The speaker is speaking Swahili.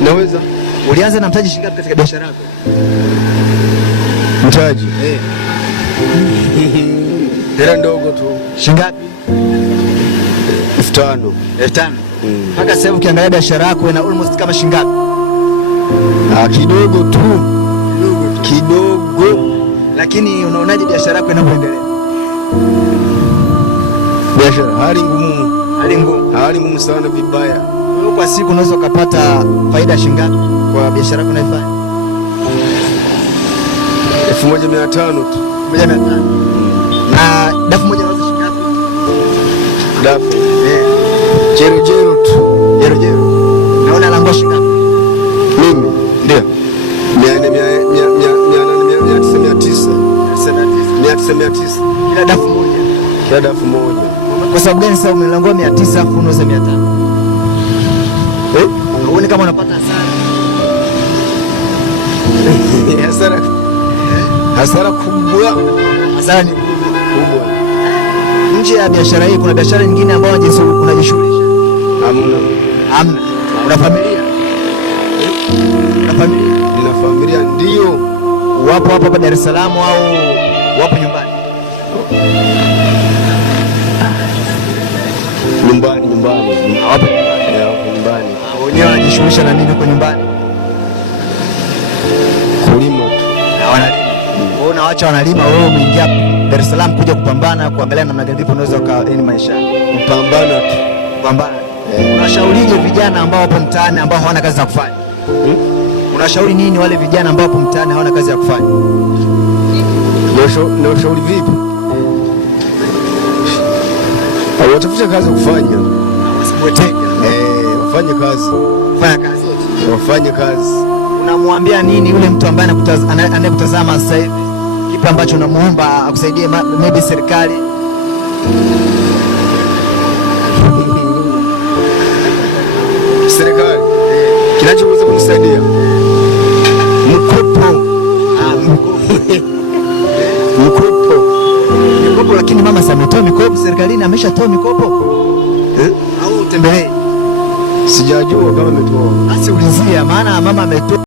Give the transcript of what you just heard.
Naweza. Ulianza na mtaji shilingi ngapi katika biashara yako? Mtaji? Hela ndogo tu. Shilingi ngapi? 5,000. 5,000. Mpaka sasa ukiangalia biashara yako ina almost kama shilingi ngapi? Kidogo tu. Kidogo. Lakini unaonaje biashara yako inapoendelea? Biashara hali ngumu. Hali ngumu sana vibaya. Wewe kwa siku unaweza kupata faida shilingi ngapi kwa biashara yako unaifanya? 1,500 tu. 1,500. Na dafu moja unauza shilingi ngapi? Dafu. Jero tu. Naona lango shilingi ngapi? Mimi ndio 900. Kila dafu moja. Kwa sababu gani sasa umelangua 900 afu unauza 500? Uone kama unapata hasara. Hasara kubwa. Hasara ni kubwa. Nje ya biashara hii kuna biashara nyingine ambayo unajishughulisha? Hamna. Una familia? Nina familia ndio. Wapo hapa Dar es Salaam au wapo nyumbani? Nyumbani. Wapo nyumbani. Wenyewe wanajishughulisha na nini huko nyumbani? Kulima tu. Na wanalima. Wewe unaacha wanalima, wewe umeingia Dar es Salaam kuja kupambana, kuangalia namna gani vipi unaweza ni maisha. Kupambana tu. Unashaurije vijana ambao wapo mtaani ambao hawana kazi za kufanya? Unashauri nini wale vijana ambao wapo mtaani hawana kazi ya kufanya? Na ushauri vipi? Watafute kazi ya kufanya. Wasibweteke. Wafanye kazi. Unamwambia nini yule mtu ambaye anayekutazama sasa hivi? Kipi ambacho unamuomba akusaidie, maybe serikali? Serikali kinachoweza kunisaidia mkopo. Mkopo, lakini mama sasa ametoa mikopo serikalini, ameshatoa mikopo au utembelee? Sijajua kama ametoa. Basi ulizia, maana mama ametoa.